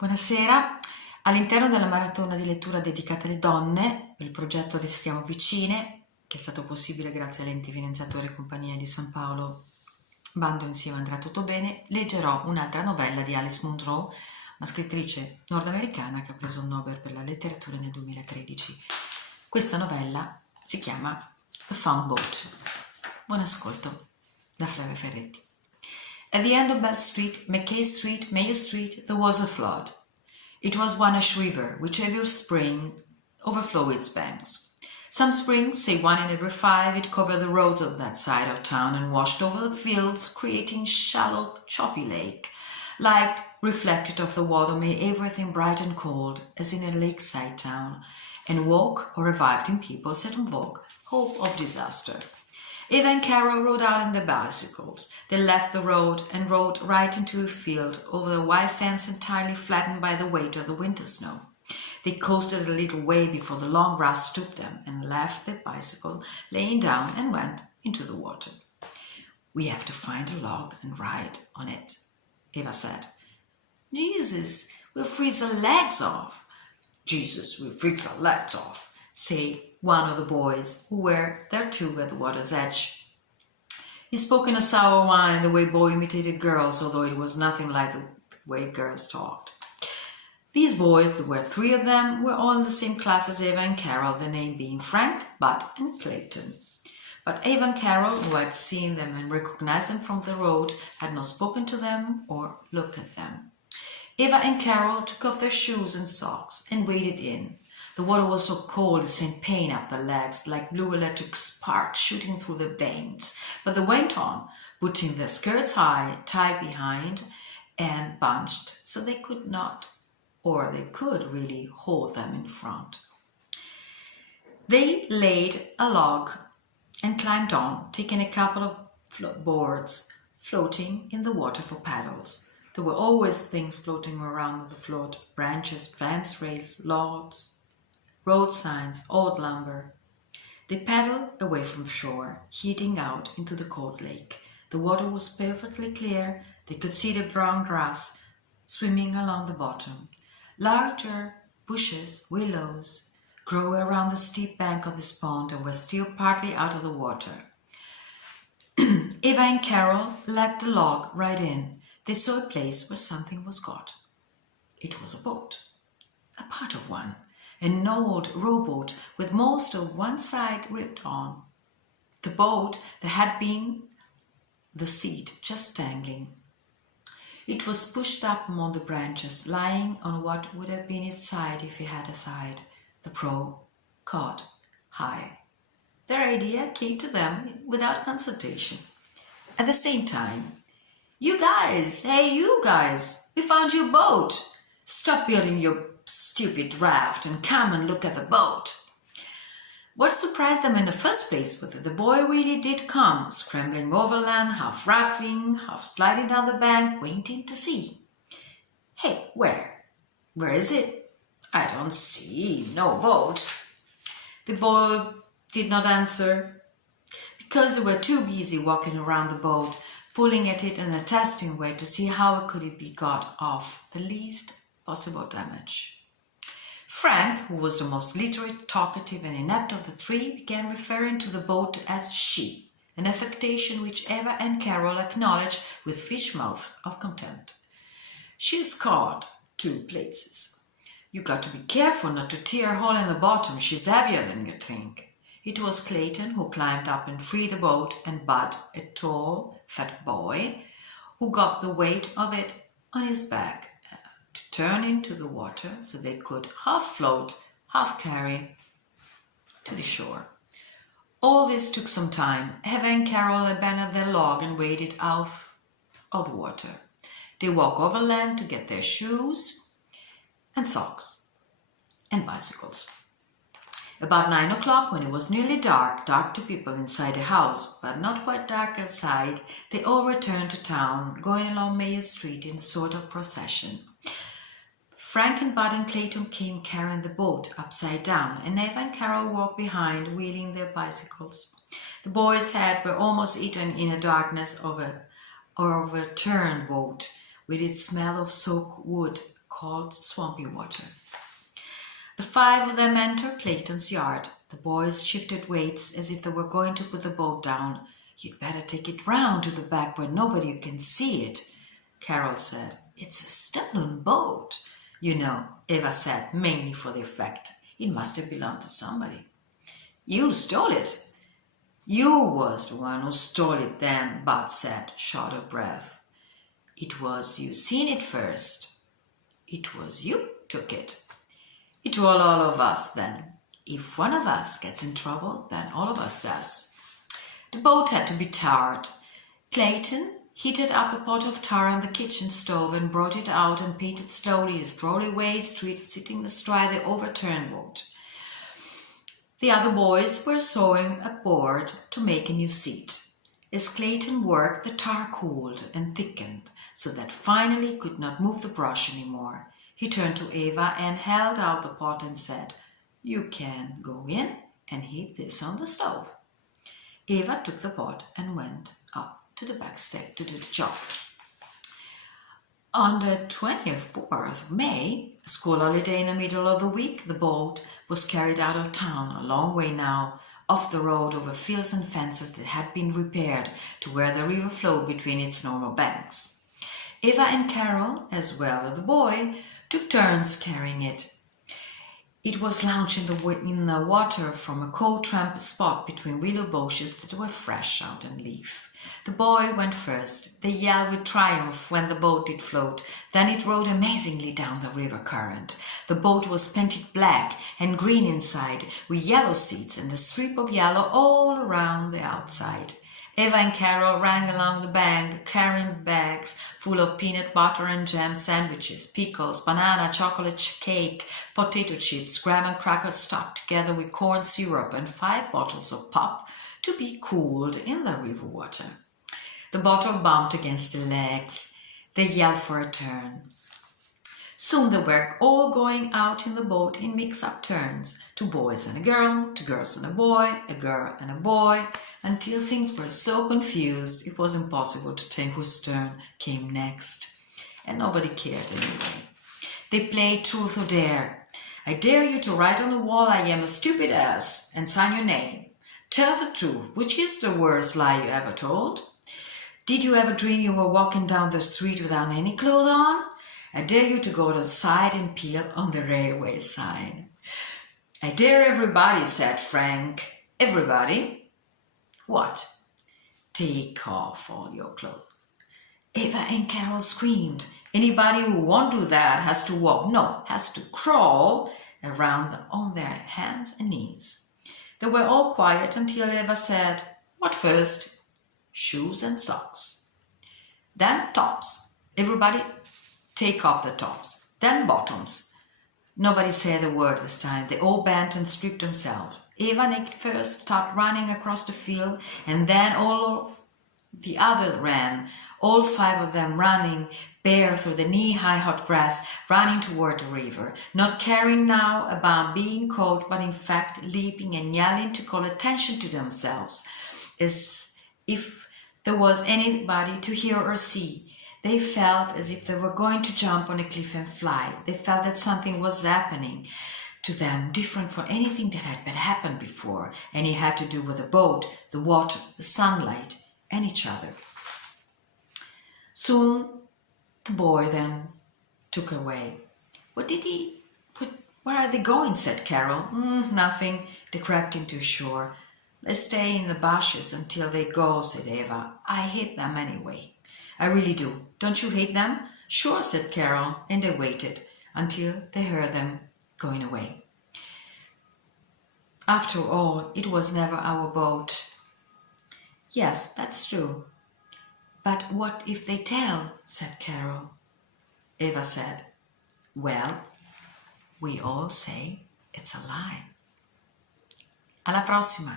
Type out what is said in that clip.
Buonasera, all'interno della maratona di lettura dedicata alle donne, il progetto Restiamo Vicine, che è stato possibile grazie all'ente finanziatore Compagnia di San Paolo, bando Insieme, andrà, tutto, bene, leggerò un'altra novella di Alice Munro, una scrittrice nordamericana che ha preso il Nobel per la letteratura nel 2013. Questa novella si chiama A Found Boat. Buon ascolto da Flavia Ferretti. At the end of Bell Street, Mackay Street, Mayo Street, there was a flood. It was one-ash river, which every spring overflowed its banks. Some springs, say one in every 5, it covered the roads of that side of town and washed over the fields, creating shallow, choppy lake. Light reflected off the water made everything bright and cold, as in a lakeside town, and woke or revived in people set on vogue hope of disaster. Eva and Carol rode out on their bicycles. They left the road and rode right into a field over the wide fence entirely flattened by the weight of the winter snow. They coasted a little way before the long grass stooped them and left their bicycle laying down and went into the water. "We have to find a log and ride on it," Eva said. "Jesus, we'll freeze our legs off." "Jesus, we'll freeze our legs off," say one of the boys who were there too at the water's edge. He spoke in a sour whine, the way boy imitated girls, although it was nothing like the way girls talked. These boys, there were 3 of them, were all in the same class as Eva and Carol, their name being Frank, Bud and Clayton. But Eva and Carol, who had seen them and recognized them from the road, had not spoken to them or looked at them. Eva and Carol took off their shoes and socks and waded in. The water was so cold it sent pain up their legs, like blue electric sparks shooting through their veins. But they went on, putting their skirts high, tied behind, and bunched, so they could not, or they could really, hold them in front. They laid a log and climbed on, taking a couple of boards floating in the water for paddles. There were always things floating around on the float: branches, fence rails, logs, road signs, old lumber. They paddled away from shore, heading out into the cold lake. The water was perfectly clear. They could see the brown grass swimming along the bottom. Larger bushes, willows, grew around the steep bank of this pond and were still partly out of the water. Eva and Carol let the log right in. They saw a place where something was got. It was a boat, a part of one. An old rowboat with most of one side ripped on. The boat, there had been the seat just dangling. It was pushed up among the branches, lying on what would have been its side if it had a side. The prow caught high. Their idea came to them without consultation. At the same time, "You guys, hey you guys, we found your boat. Stop building your stupid raft and come and look at the boat." What surprised them in the first place was that the boy really did come, scrambling overland, half rafting, half sliding down the bank, waiting to see. "Hey, where is it? I don't see no boat." The boy did not answer, because they were too busy walking around the boat, pulling at it in a testing way to see how it could be got off the least possible damage. Frank, who was the most literate, talkative, and inept of the 3, began referring to the boat as she, an affectation which Eva and Carol acknowledged with fish mouths of contempt. "She's caught 2 places. You got to be careful not to tear a hole in the bottom. She's heavier than you think." It was Clayton who climbed up and freed the boat, and Bud, a tall, fat boy, who got the weight of it on his back to turn into the water so they could half float, half carry to the shore. All this took some time. Eva and Carol abandoned their log and waded out of the water. They walked overland to get their shoes and socks and bicycles. About 9 o'clock, when it was nearly dark to people inside the house, but not quite dark outside, they all returned to town, going along Mayo Street in a sort of procession. Frank and Bud and Clayton came carrying the boat upside down, and Eva and Carol walked behind, wheeling their bicycles. The boys' heads were almost eaten in the darkness of a turned boat, with its smell of soaked wood, called Swampy Water. The 5 of them entered Clayton's yard. The boys shifted weights as if they were going to put the boat down. "You'd better take it round to the back where nobody can see it," Carol said. "It's a stolen boat." "You know," Eva said, mainly for the effect. "It must have belonged to somebody." "You stole it." "You was the one who stole it then," Bud said, short of breath. "It was you seen it first." "It was you took it." "It was all of us then. If one of us gets in trouble, then all of us does." The boat had to be tarred. Clayton heated up a pot of tar on the kitchen stove and brought it out and painted slowly his throwaway street sitting astride the overturned boat. The other boys were sawing a board to make a new seat. As Clayton worked, the tar cooled and thickened so that finally he could not move the brush anymore. He turned to Eva and held out the pot and said, "You can go in and heat this on the stove." Eva took the pot and went up to the backstage to do the job. On the 24th of May, a school holiday in the middle of the week, the boat was carried out of town, a long way now, off the road over fields and fences that had been repaired to where the river flowed between its normal banks. Eva and Carol, as well as the boy, took turns carrying it. It was launched in the water from a cold tramp spot between willow bushes that were fresh out and leaf. The boy went first. They yelled with triumph when the boat did float. Then it rode amazingly down the river current. The boat was painted black and green inside, with yellow seats and a strip of yellow all around the outside. Eva and Carol ran along the bank, carrying bags full of peanut butter and jam sandwiches, pickles, banana, chocolate cake, potato chips, graham and crackers stuck together with corn syrup, and 5 bottles of pop to be cooled in the river water. The bottle bumped against their legs. They yelled for a turn. Soon they were all going out in the boat in mix-up turns, 2 boys and a girl, 2 girls and a girl and a boy, until things were so confused it was impossible to tell whose turn came next. And nobody cared anyway. They played truth or dare. "I dare you to write on the wall, 'I am a stupid ass,' and sign your name. Tell the truth. Which is the worst lie you ever told? Did you ever dream you were walking down the street without any clothes on? I dare you to go to the side and peel on the railway sign." "I dare everybody," said Frank. "Everybody?" "What?" "Take off all your clothes." Eva and Carol screamed. "Anybody who won't do that has to has to crawl around on their hands and knees." They were all quiet until Eva said, "What first?" "Shoes and socks." "Then tops. Everybody take off the tops. Then bottoms." Nobody said a word this time. They all bent and stripped themselves. Eva naked first, stopped running across the field, and then all of the others ran, all 5 of them running bare through the knee-high hot grass, running toward the river, not caring now about being caught, but in fact leaping and yelling to call attention to themselves, as if there was anybody to hear or see. They felt as if they were going to jump on a cliff and fly. They felt that something was happening to them different from anything that had happened before, and it had to do with the boat, the water, the sunlight, and each other. Soon the boy then took away. Where are they going?" said Carol. Nothing. They crept into shore. "Let's stay in the bushes until they go," said Eva. "I hate them anyway." "I really do. Don't you hate them?" "Sure," said Carol, and they waited until they heard them going away. "After all, it was never our boat." "Yes, that's true. But what if they tell?" said Carol. Eva said, "Well, we all say it's a lie." Alla prossima!